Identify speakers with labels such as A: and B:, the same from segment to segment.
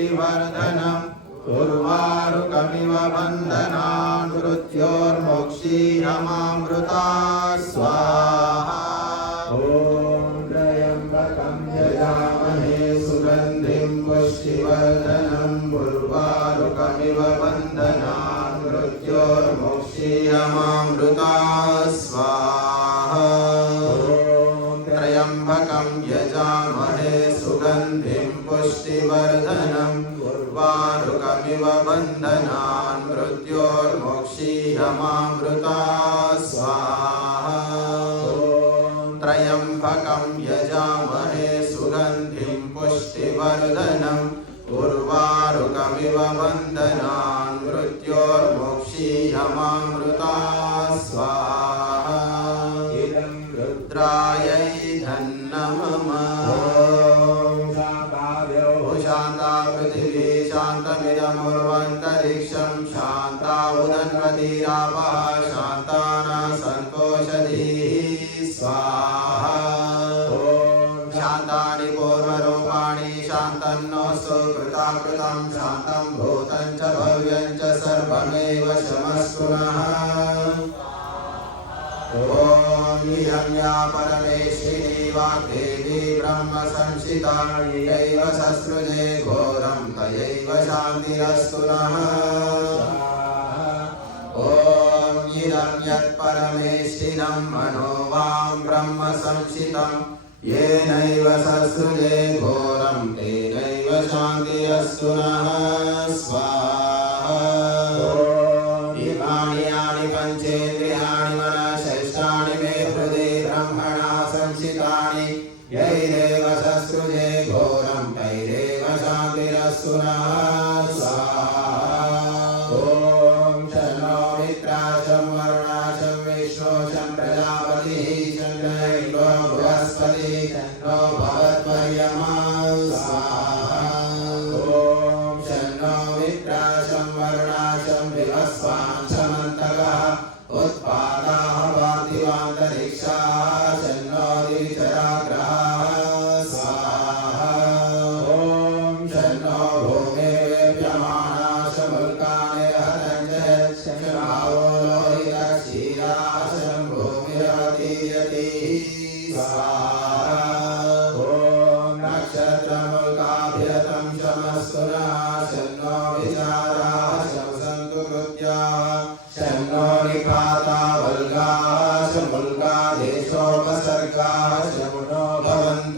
A: िवर्धनं पूर्वारुकमिव वन्दना नृत्योर्मोक्षीरमामृता स्वाहा ओयं जयामहे सुगन्धिं पुष्टिवर्धनं पूर्वारुकमिव वन्दना नृत्योर्मोक्षीरमामृता स्वाहा। बन्धनान् मृत्योर्मोक्षीयमामृता स्वाहा त्र्यम्बकं यजामहे सुगन्धिं पुष्टिवर्धनम् उर्वारुकमिव बन्धनान् मृत्योर्मोक्षीयमामृता स्वाहा इदं रुद्रायै धन्नमः शान्तमिदमुर्वन्तरिक्षं शान्ता उदन्वतीरापः शान्तान सन्तोषधीः स्वाहा शान्तानि पूर्वरूपाणि शान्तन्नो सुकृताकृतं शान्तं भूतं च भव्यं च सर्वमेव शमस्कुनः नः। परमेश्वरी वाग्देवी ब्रह्मसंशिता यैव ससृजे घोरं तयैव शान्तिरस्तु नः ॐ इदं यत्परमेष्ठिनं मनो वां ब्रह्मसंशितं येनैव ससृजे घोरं तेनैव शान्तिरस्तु नः स्वाहा इमानि यानि पञ्चेन्द्रियाणि मनःषष्ठानि पार्थिवान्तरिक्षाः शन्नो दिविचराग्रहाः स्वाहा ॐ शन्नो भूमिर्व्यमानाशमुल्कानि हरञ्जयत् शङ्करावो लोहितक्षीराशं भूमिरतीयति स्वाहा ॐ नक्षत्रमुल्काभिरतं शमस्तु नः शन्नो विचाराः शंसन्तु कृत्याः शन्नो निपाता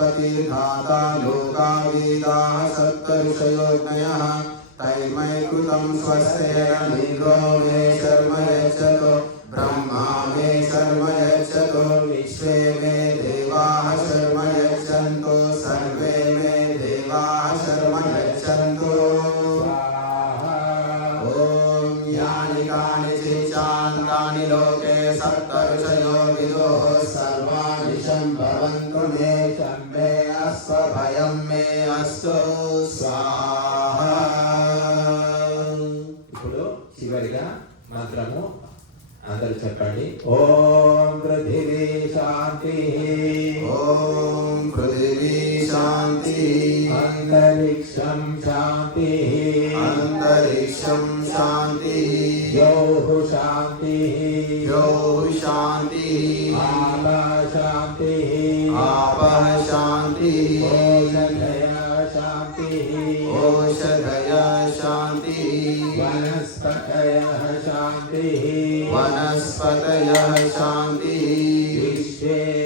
A: प्रजापतिर्धाता लोकावेदाः सप्तऋषयोज्ञयः तैमै कृतं स्वस्तेन नीरो मे शर्म यच्छतो, ब्रह्मा मे शर्म यच्छतो, विश्वे मे देवाः शर्म यच्छन्तु, सर्वे मे देवाः शर्म यच्छन्तु। ॐ यानि कानि चिशान्तानि लोके सप्तऋषयो विदुः सर्वाणि सम्भवन्तु मे। पृथिवी शांति अन्तरिक्षं शांति अन्तरिक्षं शांति योः शांति योः शांति आपः शांति आपः शांति ओषधया शान्तिः। ओषधया शांति वनस्पतय शांति वनस्पतयः शांति विश्व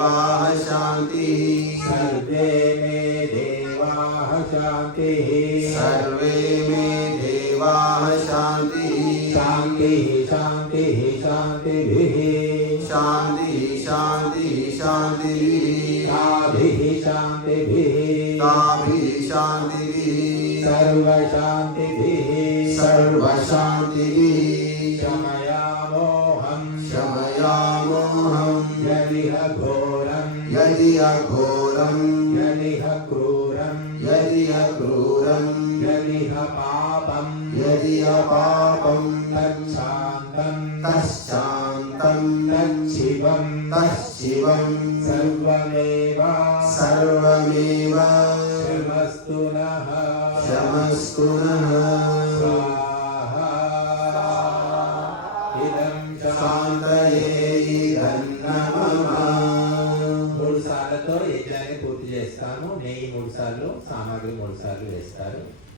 A: देवाः शान्तिः। सर्वे मे देवाः शान्तिः। सर्वे मे देवाः शान्तिः। शान्तिः शान्तिः शान्तिभिः। शान्तिः शान्तिः शांति ताभिः शान्तिभिः। ताभिः शान्तिभिः। सर्वशान्तिभिः। सर्वशान्तिभिः। अघोरम् यदिह क्रूरम् यदि अक्रूरम् यदिह पापम् यदि अपापम् तच्छान्तम् तश्चान्तम् तच्छिवम् तच्छिवम् सर्वमेव सर्वमेव शमस्तु नः शमस्तु नः शान्तये
B: సార్లు సామాగ్రి మూడు సార్లు వేస్తారు.